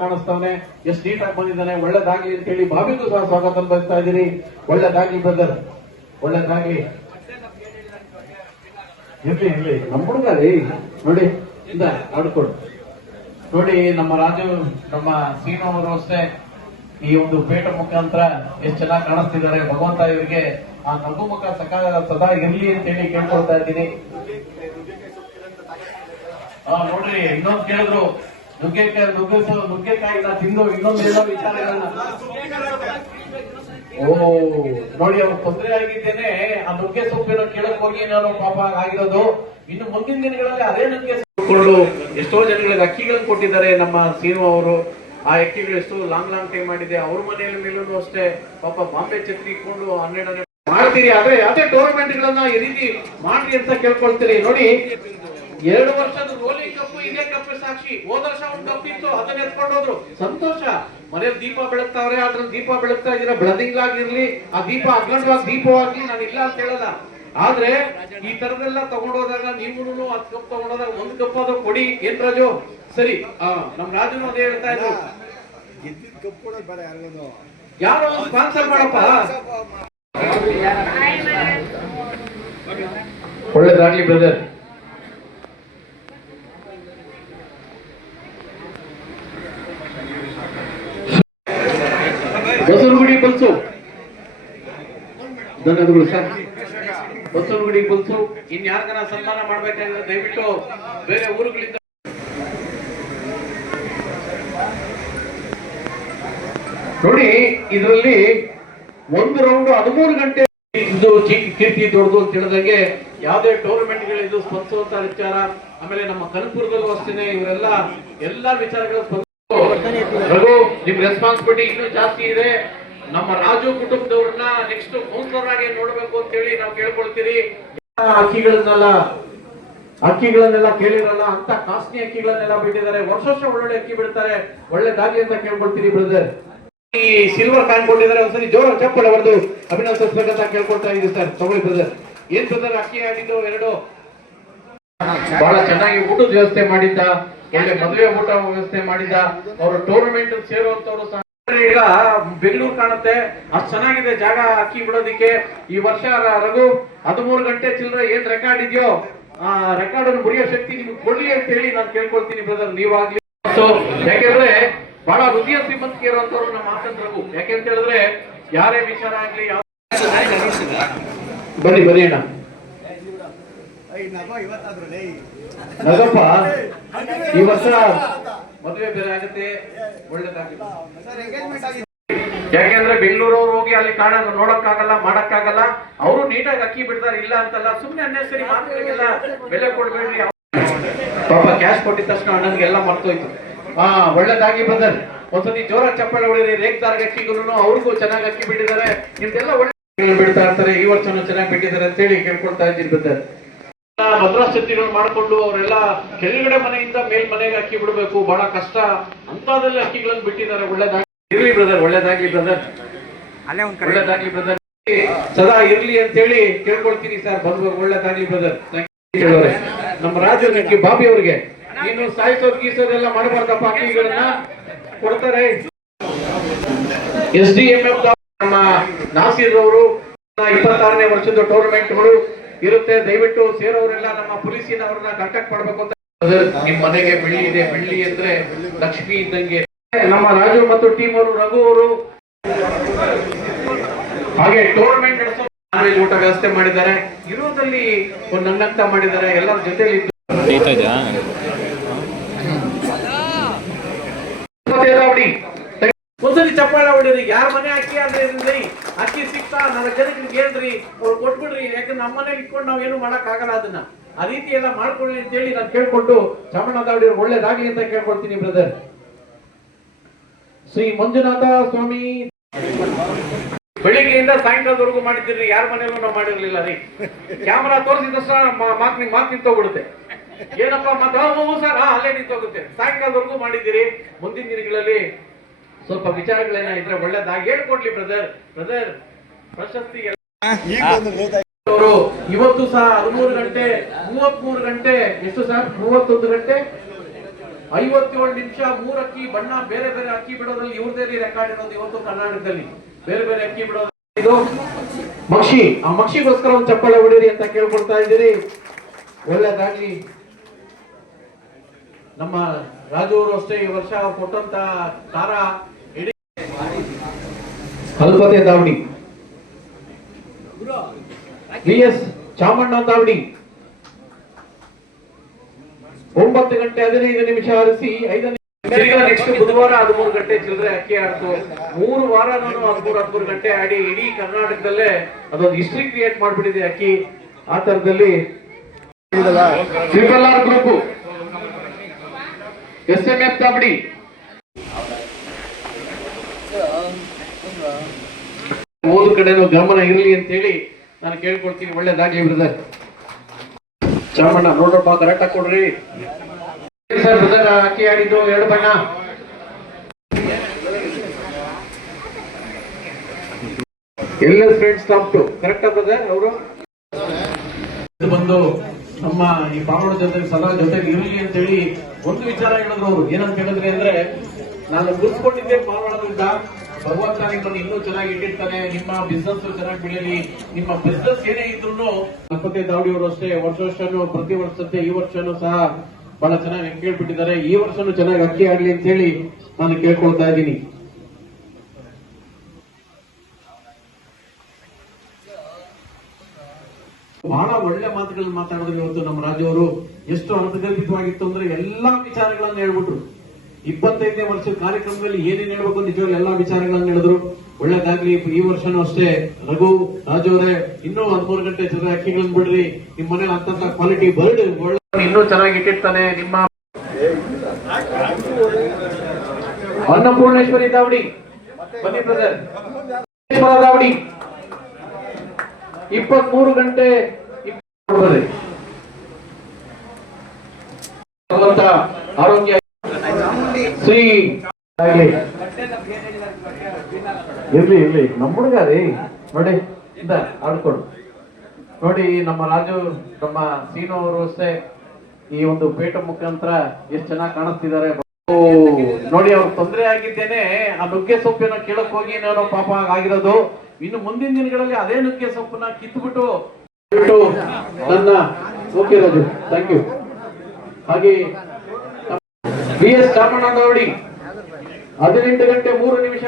ಕಾಣಿಸ್ತಾವನೆ, ಎಷ್ಟು ನೀಟಾಗಿ ಬಂದಿದ್ದಾನೆ, ಒಳ್ಳೇದಾಗ್ಲಿ ಅಂತ ಹೇಳಿ ಬಾಬಿಗೂ ಸಹ ಸ್ವಾಗತ ಬಯಸ್ತಾ ಇದ್ದೀರಿ. ಒಳ್ಳೇದಾಗ್ಲಿ ಬ್ರದರ್, ಒಳ್ಳೇದಾಗ್ಲಿ. ಇರ್ಲಿ ನಮ್ಮ ಹುಡುಗ ರೀ, ನೋಡಿ ಇಂದ ಆಡ್ಕೊಡು. ನೋಡಿ ನಮ್ಮ ರಾಜು, ನಮ್ಮ ಸೀನು ಅವರು ಅಷ್ಟೇ ಈ ಒಂದು ಪೇಟ ಮುಖಾಂತರ ಎಷ್ಟು ಚೆನ್ನಾಗಿ ಕಾಣಿಸ್ತಿದ್ದಾರೆ. ಭಗವಂತ ಇವರಿಗೆ ಆ ನಗು ಮುಖ ಸದಾ ಇರ್ಲಿ ಅಂತ ಹೇಳಿ ಕೇಳ್ಕೊಳ್ತಾ ಇದ್ದೀನಿ. ನೋಡ್ರಿ, ಇನ್ನೊಂದು ಕೇಳಿದ್ರು, ನುಗ್ಗೆಕಾಯಿನ ತಿಂದು ಇನ್ನೊಂದೆಲ್ಲ ವಿಚಾರಗಳನ್ನ ನೋಡಿ, ಅವ್ರು ತೊಂದರೆ ಆಗಿದ್ದೇನೆ ಆ ನುಗ್ಗೆ ಸೊಪ್ಪಿನ ಕೇಳಕ್ ಹೋಗಿ ನಾನು ಪಾಪ ಆಗಿರೋದು. ಇನ್ನು ಮುಂದಿನ ದಿನಗಳಲ್ಲಿ ಅದೇ ನುಗ್ಗೆ ಸೊಪ್ಪು ಎಷ್ಟೋ ಜನಗಳಿಗೆ ಅಕ್ಕಿಗಳನ್ನು ಕೊಟ್ಟಿದ್ದಾರೆ ನಮ್ಮ ಸೀನು ಅವರು. ಆ ಅಕ್ಕಿಗಳು ಎಷ್ಟು ಲಾಂಗ್ ಟೈಮ್ ಮಾಡಿದೆ. ಅವ್ರ ಮನೆಯಲ್ಲಿ ಮೇಲೂ ಅಷ್ಟೇ ಪಾಪ ಬಾಂಬೆ ಚಟ್ನಿ ಇಟ್ಕೊಂಡು 12 ಮಾಡ್ತೀರಿ. ಆದ್ರೆ ಯಾವುದೇ ಟೂರ್ನಮೆಂಟ್ ಗಳನ್ನ ಈ ರೀತಿ ಮಾಡ್ರಿ ಅಂತ ಕೇಳ್ಕೊಳ್ತೀರಿ. ನೋಡಿ, 2 ವರ್ಷದ ರೋಲಿಂಗ್ ಕಪ್ ಇದೇ ಕಪ್ ಸಾಕ್ಷಿ. ಹೋದ ವರ್ಷ ಒಂದು ಕಪ್ ಇತ್ತು, ಅದನ್ನ ಎತ್ಕೊಂಡು ಹೋದ್ರು. ಸಂತೋಷ. ಮನೆಯಲ್ಲಿ ದೀಪ ಬೆಳಗ್ತಾವ್ರೆ, ಅದ್ರಲ್ಲಿ ದೀಪ ಬೆಳಗ್ತಾ ಇದೀರ, ಬೆಳದಿಂಗ್ಲಾಗಿರ್ಲಿ, ಆ ದೀಪ ಅಗ್ಗಂಡವಾಗಿ ದೀಪವಾಗ್ಲಿ, ನಾನು ಇಲ್ಲ ಅಂತ ಹೇಳಲ್ಲ. ಆದ್ರೆ ಈ ತರದೆಲ್ಲ ತಗೊಂಡೋದಾಗ ನೀವು 10 ಕಪ್ ತಗೊಂಡೋದಾಗ 1 ಕಪ್ ಆದ್ರೂ ಕೊಡಿ. ಏನ್ ರಾಜು? ಸರಿ, ನಮ್ ರಾಜು ಅದೇ ಹೇಳ್ತಾ ಇದ್ರು, ಯಾರೋ ಒಂದು ಸ್ಪಾನ್ಸರ್ ಮಾಡಪ್ಪ. ಒಳ್ಳೇದಾಗ್ಲಿ ಬ್ರದರ್. ಬಸವನಗುಡಿ ಬಲ್ಸು, ಧನ್ಯವಾದಗಳು ಸರ್. ಬಸವನಗುಡಿ ಬಲ್ಸು ಇನ್ಯಾರ್ಗನ ಸನ್ಮಾನ ಮಾಡ್ಬೇಕಂದ್ರೆ ದಯವಿಟ್ಟು ಬೇರೆ ಊರುಗಳಿಂದ ನೋಡಿ. ಇದರಲ್ಲಿ ಒಂದು ರೌಂಡ್ 13 ಗಂಟೆ ಇದು ಕೀರ್ತಿ ದೊಡ್ಡದು ಅಂತ ಹೇಳಿದಂಗೆ ಯಾವುದೇ ಟೂರ್ನಮೆಂಟ್ ಗಳಿದು ಸ್ಪಂದಿಸುವಂತ ವಿಚಾರ. ಆಮೇಲೆ ನಮ್ಮ ಕನಕಪುರದಲ್ಲೂ ಅಷ್ಟೇನೆ ಇವರೆಲ್ಲ ಎಲ್ಲಾ ವಿಚಾರಗಳು ರಘು, ನಿಮ್ ರೆಸ್ಪಾನ್ಸಿಬಿಲಿಟಿ ಇನ್ನೂ ಜಾಸ್ತಿ ಇದೆ. ನಮ್ಮ ರಾಜು ಕುಟುಂಬದವ್ರನ್ನ ನೆಕ್ಸ್ಟ್ ಕೌನ್ಸಿಲರ್ ಆಗಿ ನೋಡ್ಬೇಕು ಅಂತ ಹೇಳಿ ನಾವು ಕೇಳ್ಕೊಳ್ತೀರಿ. ಅಕ್ಕಿಗಳನ್ನೆಲ್ಲ ಕೇಳಿರಲ್ಲ ಅಂತ ಕಾಸ್ಟ್ಲಿ ಅಕ್ಕಿಗಳನ್ನೆಲ್ಲ ಬಿಟ್ಟಿದ್ದಾರೆ. ವರ್ಷ ಒಳ್ಳೊಳ್ಳೆ ಅಕ್ಕಿ ಬಿಡ್ತಾರೆ. ಒಳ್ಳೆದಾಗ್ಲಿ ಅಂತ ಕೇಳ್ಕೊಳ್ತೀರಿ ಬ್ರದರ್. ಈ ಸಿಲ್ವರ್ ಕಾಯಿನ್ ಕೊಟ್ಟಿದ್ದಾರೆ, ಒಂದ್ಸರಿ ಜೋರ ಚಪ್ಪಳ ಹೊಡೆದು ಅಭಿನಂದಿಸಬೇಕಂತ ಕೇಳ್ಕೊಳ್ತಾ ಇದ್ದೀವಿ ಸರ್. ತಗೊಳ್ಳಿ ಬ್ರದರ್. ಏನ್ ಬ್ರದರ್, ಅಕ್ಕಿ ಆಡಿದ್ದು 2 ಬಹಳ ಚೆನ್ನಾಗಿ ಊಟದ ವ್ಯವಸ್ಥೆ ಮಾಡಿದ್ದ, ಒಳ್ಳೆ ಮದುವೆ ಊಟ ವ್ಯವಸ್ಥೆ ಮಾಡಿದ್ದ. ಅವರು ಟೂರ್ನಮೆಂಟ್ ಸೇರುವಂತವ್ರು ಸಹ ಈಗ ಬೆಂಗಳೂರು ಕಾಣುತ್ತೆ, ಅಷ್ಟು ಚೆನ್ನಾಗಿದೆ ಜಾಗ ಅಕ್ಕಿ ಬಿಡೋದಿಕ್ಕೆ. ಈ ವರ್ಷ ರಘು 13 ಗಂಟೆ ಚಿಲ್ಲರೆ ಏನ್ ರೆಕಾರ್ಡ್ ಇದೆಯೋ ಆ ರೆಕಾರ್ಡ್ ಅನ್ನು ಮುರಿಯೋ ಶಕ್ತಿ ನಿಮ್ಗೆ ಕೊಡ್ಲಿ ಅಂತ ಹೇಳಿ ನಾನು ಕೇಳ್ಕೊಳ್ತೀನಿ ಬ್ರದರ್, ನೀವಾಗ್ಲಿ. ಯಾಕೆಂದ್ರೆ ಬಹಳ ಹೃದಯ ಶ್ರೀಮಂತಿಕೆ ಇರುವಂತವ್ರು ನಮ್ಮ ಆಕಂದ್ ರಘು. ಯಾಕೆಂತ ಹೇಳಿದ್ರೆ ಯಾರೇ ವಿಚಾರ ಆಗ್ಲಿ, ಬನ್ನಿ ಅಣ್ಣ ನಗಪ್ಪ, ಈ ವರ್ಷ ಮದುವೆ ಬೇರೆ ಆಗುತ್ತೆ, ಒಳ್ಳೇದಾಗಿದೆ. ಯಾಕೆಂದ್ರೆ ಬೆಂಗಳೂರವ್ರು ಹೋಗಿ ಅಲ್ಲಿ ನೋಡಕ್ಕಾಗಲ್ಲ, ಮಾಡಕ್ಕಾಗಲ್ಲ. ಅವರು ನೀಟಾಗಿ ಅಕ್ಕಿ ಬಿಡ್ತಾರೆ, ಇಲ್ಲ ಅಂತಲ್ಲ. ಸುಮ್ನೆ ಅನ್ನೆಸರಿ ಮಾತುಗಳಿಗೆಲ್ಲ ಬೆಲೆ ಕೊಡ್ಬೇಡ್ರಿ. ಪಾಪ ಕ್ಯಾಶ್ ಕೊಟ್ಟಿದ ತಕ್ಷಣ ಅಣ್ಣನ್ಗೆಲ್ಲ ಮರ್ತೋಯ್ತು. ಒಳ್ಳೇದಾಗಿ ಬ್ರದರ್. ಒಂದ್ಸತಿ ಜೋರ ಚಪ್ಪಾಳೆ ಹೊಡಿರಿ. ರೇಗ್ದಾರ್ಗ ಅಕ್ಕಿಗಳು ಅವ್ರಿಗೂ ಚೆನ್ನಾಗಿ ಅಕ್ಕಿ ಬಿಟ್ಟಿದ್ದಾರೆ. ನಿಮ್ದೆಲ್ಲ ಒಳ್ಳೆ ಬಿಡ್ತಾ ಇರ್ತಾರೆ. ಈ ವರ್ಷನೂ ಚೆನ್ನಾಗಿ ಬಿಟ್ಟಿದ್ದಾರೆ ಅಂತ ಹೇಳಿ ಕೇಳ್ಕೊಳ್ತಾ ಇದ್ದೀನಿ ಬ್ರದರ್. ಭದ್ರಾಸ್ಥಿತಿಗಳು ಮಾಡ್ಕೊಂಡು ಅವರೆಲ್ಲ ಕೆಳಗಡೆ ಮನೆಯಿಂದ ಮೇಲ್ಮನೆಗೆ ಅಕ್ಕಿ ಬಿಡಬೇಕು, ಬಹಳ ಕಷ್ಟ. ಅಂತದಲ್ಲಿ ಅಕ್ಕಿಗಳನ್ನು ಬಿಟ್ಟಿದ್ದಾರೆ. ಒಳ್ಳೇದಾಗಿ ಇರ್ಲಿ ಬ್ರದರ್, ಒಳ್ಳೇದಾಗ್ಲಿ ಬ್ರದರ್, ಒಳ್ಳೇದಾಗ್ಲಿ ಬ್ರದರ್, ಸದಾ ಇರ್ಲಿ ಅಂತ ಹೇಳಿ ಕೇಳ್ಕೊಳ್ತೀನಿ ಸರ್. ಬಂದು ಒಳ್ಳೇದಾಗ್ಲಿ ಬ್ರದರ್. ನಮ್ಮ ರಾಜ್ಯಕ್ಕೆ ಬಾಬಿ ಅವ್ರಿಗೆ ನೀನು ಗೀಸೋದೆಲ್ಲ ಮಾಡಬಾರ್ದಪ್ಪ, ಅಕ್ಕಿಗಳನ್ನ ಕೊಡ್ತಾರೆ. SDMF ನಮ್ಮ ನಾಸೀರ್ ಅವರು 26ನೇ ವರ್ಷದ ಟೂರ್ನಮೆಂಟ್ಗಳು ಇರುತ್ತೆ. ದಯವಿಟ್ಟು ಸೇರೋರೆಲ್ಲ ನಮ್ಮ ಪೊಲೀಸಿನವ್ರನ್ನ ಕಾಂಟ್ಯಾಕ್ಟ್ ಮಾಡ್ಬೇಕು ಅಂತ. ನಿಮ್ ಮನೆಗೆ ಬೆಳ್ಳಿ ಇದೆ, ಬೆಳ್ಳಿ ಅಂದ್ರೆ ಲಕ್ಷ್ಮಿ ಇದ್ದಂಗೆ. ನಮ್ಮ ರಾಜು ಮತ್ತು ಟೀಮ್ ಅವರು, ರಘು ಅವರು ಹಾಗೆ ಟೂರ್ನಮೆಂಟ್ ನಡೆಸೋ ಊಟ ವ್ಯವಸ್ಥೆ ಮಾಡಿದ್ದಾರೆ. ಇರೋದಲ್ಲಿ ಒಂದು ನನ್ನಂತ ಮಾಡಿದ್ದಾರೆ. ಎಲ್ಲರ ಜೊತೆಲಿ ಒಂದ್ಸರಿ ಚಪ್ಪಾಳ ಹೊಡಿರಿ. ಯಾರ ಮನೆ ಅಕ್ಕಿ ಆದ್ರೆ ಅಕ್ಕಿ ಸಿಕ್ತಾ ನನ್ನ ಜನಕ್ಕೆ ಹೇಳ್ರಿ, ಅವ್ರು ಕೊಟ್ಬಿಡ್ರಿ. ಯಾಕಂದ್ರೆ ನಮ್ಮ ಮನೇಲಿ ಇಟ್ಕೊಂಡು ನಾವ್ ಏನು ಮಾಡಕ್ ಆಗಲ್ಲ. ಅದನ್ನ ಆ ರೀತಿ ಎಲ್ಲ ಮಾಡ್ಕೊಳ್ಳಿ ಅಂತ ಹೇಳಿ ನಾನು ಕೇಳ್ಕೊಂಡು ಚಾಮಣ್ಣದಾವಡಿ ಒಳ್ಳೇದಾಗ್ಲಿ ಅಂತ ಕೇಳ್ಕೊಳ್ತೀನಿ ಬ್ರದರ್. ಶ್ರೀ ಮಂಜುನಾಥ ಸ್ವಾಮಿ ಬೆಳಿಗ್ಗೆಯಿಂದ ಸಾಯಂಕಾಲದವರೆಗೂ ಮಾಡಿದ್ದೀರಿ. ಯಾರ ಮನೆಯಲ್ಲೂ ನಾವು ಮಾಡಿರ್ಲಿಲ್ಲ ರೀ. ಕ್ಯಾಮರಾ ತೋರಿಸಿದ ತಕ್ಷಣ ಮಾತು ನಿಂತೋಗ್ಬಿಡುತ್ತೆ. ಏನಪ್ಪಾ ಮಾತು ಸರ್, ಅಲ್ಲೇ ನಿಂತೋಗುತ್ತೆ. ಸಾಯಂಕಾಲದವರೆಗೂ ಮಾಡಿದ್ದೀರಿ. ಮುಂದಿನ ದಿನಗಳಲ್ಲಿ ಸ್ವಲ್ಪ ವಿಚಾರಗಳೇನ ಇದ್ರೆ ಒಳ್ಳೇದಾಗಿ ಹೇಳ್ಕೊಡ್ಲಿ ಬ್ರದರ್. ಪ್ರಶಸ್ತಿ ಅವರು ಇವತ್ತು ಸಹ 13 ಗಂಟೆ 33 ಗಂಟೆ ಎಷ್ಟು ಸರ್, 31 ಗಂಟೆ 57 ನಿಮಿಷ 3 ಅಕ್ಕಿ ಬಣ್ಣ ಬೇರೆ ಬೇರೆ ಅಕ್ಕಿ ಬಿಡೋದ್ರಲ್ಲಿ ಇವ್ರದೇ ರೆಕಾರ್ಡ್ ಇರೋದು ಇವತ್ತು ಕರ್ನಾಟಕದಲ್ಲಿ. ಬೇರೆ ಬೇರೆ ಅಕ್ಕಿ ಬಿಡೋದು ಇದು ಮಕ್ಷಿ. ಆ ಮಕ್ಷಿಗೋಸ್ಕರ ಒಂದು ಚಪ್ಪಾಳೆ ಹೊಡೀರಿ ಅಂತ ಕೇಳ್ಕೊಳ್ತಾ ಇದ್ದೀರಿ. ಒಳ್ಳೆದಾಗ್ಲಿ. ನಮ್ಮ ರಾಜು ಅವರು ಅಷ್ಟೇ ಈ ವರ್ಷ ಕೊಟ್ಟಂತ ಕಾರ ಇಡೀ ಹಲ್ಪತೆ ದಾವಣಿ, VS ಚಾಮಣ್ಣ ದಾವಣಿ 9 ಗಂಟೆ 15 ನಿಮಿಷ ಹರಿಸಿ 5 ನೆಕ್ಸ್ಟ್ ಬುಧವಾರ 13 ಗಂಟೆ ಚಿಲ್ಲರೆ ಅಕ್ಕಿ ಆಡ್ತು. 3 ವಾರ ನಾನು 13 ಗಂಟೆ ಆಡಿ ಇಡೀ ಕರ್ನಾಟಕದಲ್ಲೇ ಅದೊಂದು ಹಿಸ್ಟ್ರಿ ಕ್ರಿಯೇಟ್ ಮಾಡ್ಬಿಟ್ಟಿದೆ ಅಕ್ಕಿ. ಆ ತರದಲ್ಲಿ RRR ಗ್ರೂಪ್, SMF ದಾವಣಿ ಓದು ಕಡೆನೂ ಗಮನ ಇರಲಿ ಅಂತ ಹೇಳಿ ನಾನು ಕೇಳ್ಕೊಳ್ತೀನಿ. ಒಳ್ಳೆದಾಗ್ಲಿ ಬ್ರದರ್. ಚಾಮಣ್ಣ ನೋಡ್ರಪ್ಪ, ಕರೆಕ್ಟ್ ಆಗಿ ಕೊಡ್ರಿ ಸರ್. ಬ್ರದರ್ ಅಕ್ಕಿ ಆಡಿದ್ದು 2 ಬಣ್ಣ. ಎಲ್ಲ ಫ್ರೆಂಡ್ಸ್ ಟಾಪ್ ಕರೆಕ್ಟ್ ಬ್ರದರ್. ಅವರು ಬಂದು ನಮ್ಮ ಈ ಪಾವನ ಜೊತೆ ಸದಾ ಜೊತೆಗೆ ಇರಲಿ ಅಂತ ಹೇಳಿ ಒಂದು ವಿಚಾರ ಹೇಳಿದ್ರು. ಅವರು ಏನಂತ ಹೇಳಿದ್ರೆ ಅಂದ್ರೆ, ನಾನು ಗುರ್ಸ್ಕೊಂಡಿದ್ದೆ ಪಾವನದಿಂದ, ಭಗವಂತ ನಿಮ್ಮನ್ನು ಇನ್ನೂ ಚೆನ್ನಾಗಿ ಇಟ್ಟಿರ್ತಾನೆ, ನಿಮ್ಮ ಬಿಸ್ನೆಸ್ ಚೆನ್ನಾಗಿ ಬೆಳೀಲಿ. ನಿಮ್ಮ ಬಿಸ್ನೆಸ್ ಏನೇ ಇದ್ರು ಗಣಪತಿ ದಾವಡಿ ಅವರು ಅಷ್ಟೇ ವರ್ಷನೂ ಪ್ರತಿ ವರ್ಷದಂತೆ ಈ ವರ್ಷನೂ ಸಹ ಬಹಳ ಚೆನ್ನಾಗಿ ಕೇಳ್ಬಿಟ್ಟಿದ್ದಾರೆ. ಈ ವರ್ಷನೂ ಚೆನ್ನಾಗಿ ಅಕ್ಕಿ ಆಗ್ಲಿ ಅಂತ ಹೇಳಿ ನಾನು ಕೇಳ್ಕೊಳ್ತಾ ಇದ್ದೀನಿ. ಬಹಳ ಒಳ್ಳೆ ಮಾತುಗಳನ್ನ ಮಾತಾಡಿದ್ರು ಇವತ್ತು ನಮ್ಮ ರಾಜು ಅವರು. ಎಷ್ಟು ಅರ್ಥಗರ್ಭಿತವಾಗಿತ್ತು ಅಂದ್ರೆ ಎಲ್ಲಾ ವಿಚಾರಗಳನ್ನ ಹೇಳ್ಬಿಟ್ರು. 25ನೇ ವರ್ಷದ ಕಾರ್ಯಕ್ರಮದಲ್ಲಿ ಏನೇನು ಹೇಳ್ಬೇಕು ನಿಜವಾಗ್ಲೂ ಎಲ್ಲಾ ವಿಚಾರಗಳನ್ನ ಹೇಳಿದ್ರು. ಒಳ್ಳೇದಾಗ್ಲಿ. ಈ ವರ್ಷನೂ ಅಷ್ಟೇ ರಘು ರಾಜು ಅವರೇ ಇನ್ನೂ 13 ಗಂಟೆ ಚಿಲ್ಲರೆ ಅಕ್ಕಿಗಳನ್ನ ಬಿಡ್ರಿ. ನಿಮ್ಮ ಮನೇಲಿ ಅಂತ ಕ್ವಾಲಿಟಿ ಬರ್ಡ್ ಒಳ್ಳೆ ಇನ್ನೂ ಚೆನ್ನಾಗಿ ಇಟ್ಟಿರ್ತಾನೆ. ನಿಮ್ಮ ಅನ್ನಪೂರ್ಣೇಶ್ವರಿ ದಾವಡಿ ಬನ್ನಿ ಬ್ರದರ್. ದಾವಡಿ 23 ಗಂಟೆ ಭಗವಂತ ಆರೋಗ್ಯ ಶ್ರೀ ಇರ್ಲಿ ನಮ್ಮ ಹುಡುಗ ರೀ. ನೋಡಿ ಇಂದ ಆಡ್ಕೊಡು. ನೋಡಿ ನಮ್ಮ ರಾಜು, ನಮ್ಮ ಸೀನು ಅವರು ಅಷ್ಟೇ ಈ ಒಂದು ಪೇಟ ಮುಖಾಂತರ ಎಷ್ಟು ಚೆನ್ನಾಗಿ ಕಾಣಿಸ್ತಿದ್ದಾರೆ. ನೋಡಿ ಅವ್ರು ತೊಂದರೆ ಆಗಿದ್ದೇನೆ ಆ ನುಗ್ಗೆ ಸೊಪ್ಪಿನ ಕೇಳಕ್ ಹೋಗಿ ನಾನು ಪಾಪ ಆಗಿರೋದು. ಇನ್ನು ಮುಂದಿನ ದಿನಗಳಲ್ಲಿ ಅದೇ ನುಗ್ಗೆ ಸೊಪ್ಪನ್ನ ಕಿತ್ಬಿಟ್ಟು ನನ್ನ ಓಕೆ ರಾಜು, ಥ್ಯಾಂಕ್ ಯು. ಹಾಗೆ VS ಚಾಮಣ್ಣ ದಾವಡಿ 18 ಗಂಟೆ 3 ನಿಮಿಷ